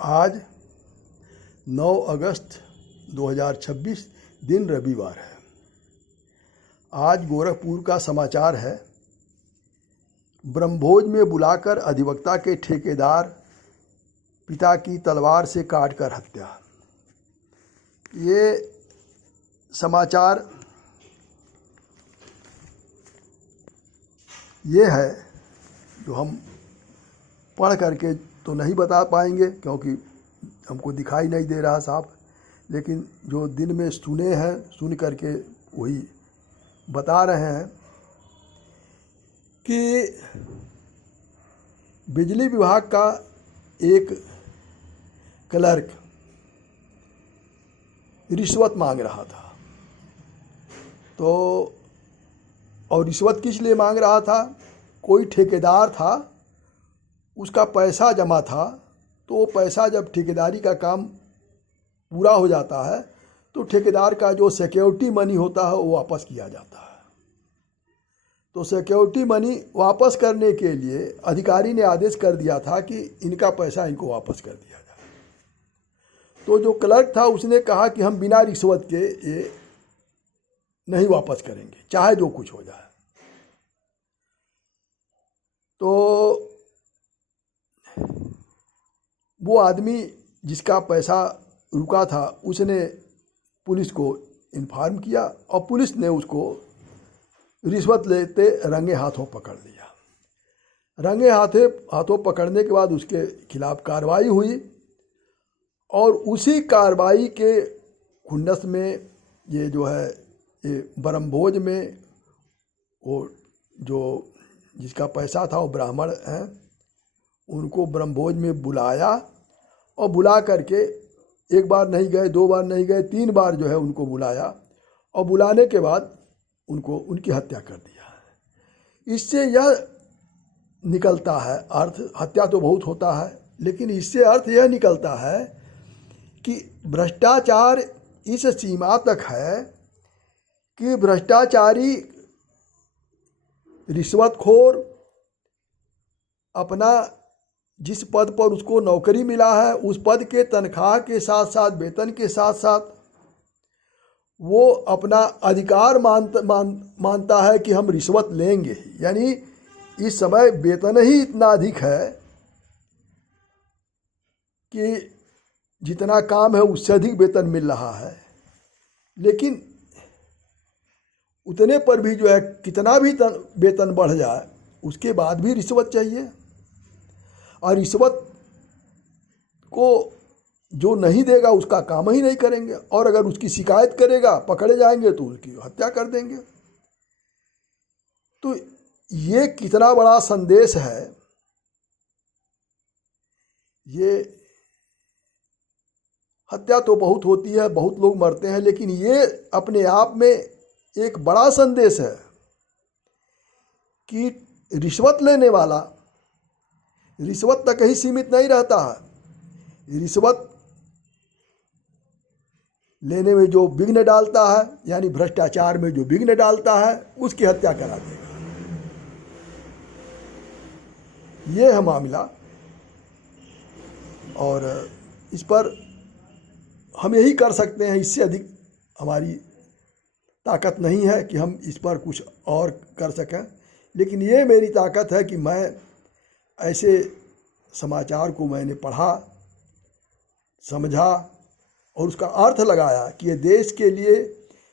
आज 9 अगस्त 2026 दिन रविवार है। आज गोरखपुर का समाचार है, ब्रह्मभोज में बुलाकर अधिवक्ता के ठेकेदार पिता की तलवार से काटकर हत्या। ये समाचार ये है जो हम पढ़ करके तो नहीं बता पाएंगे क्योंकि हमको दिखाई नहीं दे रहा साहब, लेकिन जो दिन में सुने हैं सुन करके वही बता रहे हैं कि बिजली विभाग का एक क्लर्क रिश्वत मांग रहा था। तो और रिश्वत किस लिए मांग रहा था? कोई ठेकेदार था, उसका पैसा जमा था, तो वो पैसा जब ठेकेदारी का काम पूरा हो जाता है तो ठेकेदार का जो सिक्योरिटी मनी होता है वो वापस किया जाता है। तो सिक्योरिटी मनी वापस करने के लिए अधिकारी ने आदेश कर दिया था कि इनका पैसा इनको वापस कर दिया जाए। तो जो क्लर्क था उसने कहा कि हम बिना रिश्वत के ये नहीं वापस करेंगे, चाहे जो कुछ हो जाए। तो वो आदमी जिसका पैसा रुका था उसने पुलिस को इन्फॉर्म किया और पुलिस ने उसको रिश्वत लेते रंगे हाथों पकड़ लिया। रंगे हाथों पकड़ने के बाद उसके खिलाफ कार्रवाई हुई और उसी कार्रवाई के खुन्नस में ये जो है ये ब्रह्मभोज में वो जो जिसका पैसा था वो ब्राह्मण हैं, उनको ब्रह्मभोज में बुलाया और बुला करके एक बार नहीं गए, 2 बार नहीं गए, 3 बार जो है उनको बुलाया और बुलाने के बाद उनको उनकी हत्या कर दिया। इससे यह निकलता है अर्थ, हत्या तो बहुत होता है लेकिन इससे अर्थ यह निकलता है कि भ्रष्टाचार इस सीमा तक है कि भ्रष्टाचारी रिश्वतखोर अपना जिस पद पर उसको नौकरी मिला है उस पद के तनख्वाह के साथ साथ वेतन के साथ साथ वो अपना अधिकार मानता है कि हम रिश्वत लेंगे ही। यानी इस समय वेतन ही इतना अधिक है कि जितना काम है उससे अधिक वेतन मिल रहा है, लेकिन उतने पर भी जो है कितना भी वेतन बढ़ जाए उसके बाद भी रिश्वत चाहिए। और रिश्वत को जो नहीं देगा उसका काम ही नहीं करेंगे और अगर उसकी शिकायत करेगा पकड़े जाएंगे तो उसकी हत्या कर देंगे। तो ये कितना बड़ा संदेश है। ये हत्या तो बहुत होती है, बहुत लोग मरते हैं, लेकिन ये अपने आप में एक बड़ा संदेश है कि रिश्वत लेने वाला रिश्वत तक ही सीमित नहीं रहता है। रिश्वत लेने में जो विघ्न डालता है, यानी भ्रष्टाचार में जो विघ्न डालता है, उसकी हत्या करा देगा। ये है मामला और इस पर हम यही कर सकते हैं, इससे अधिक हमारी ताकत नहीं है कि हम इस पर कुछ और कर सकें। लेकिन ये मेरी ताकत है कि मैं ऐसे समाचार को मैंने पढ़ा, समझा और उसका अर्थ लगाया कि ये देश के लिए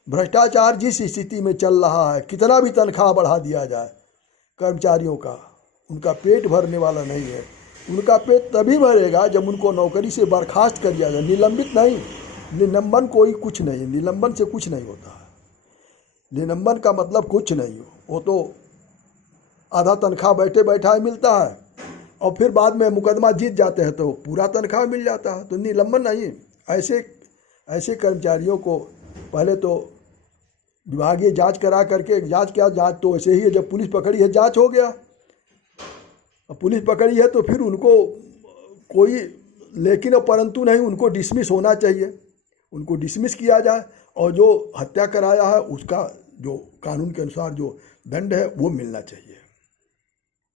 भ्रष्टाचार जिस स्थिति में चल रहा है, कितना भी तनख्वाह बढ़ा दिया जाए कर्मचारियों का, उनका पेट भरने वाला नहीं है। उनका पेट तभी भरेगा जब उनको नौकरी से बर्खास्त कर दिया जाए, निलंबित नहीं। निलंबन कोई कुछ नहीं, निलंबन से कुछ नहीं होता है। निलंबन का मतलब कुछ नहीं हो, वो तो आधा तनख्वाह बैठे बैठाए मिलता है और फिर बाद में मुकदमा जीत जाते हैं तो पूरा तनख्वाह मिल जाता है। तो निलंबन नहीं। ऐसे कर्मचारियों को पहले तो विभागीय जांच करा करके, जांच तो ऐसे ही है, जब पुलिस पकड़ी है जांच हो गया। अब पुलिस पकड़ी है तो फिर उनको कोई लेकिन और परंतु नहीं, उनको डिसमिस होना चाहिए, उनको डिसमिस किया जाए और जो हत्या कराया है उसका जो कानून के अनुसार जो दंड है वो मिलना चाहिए।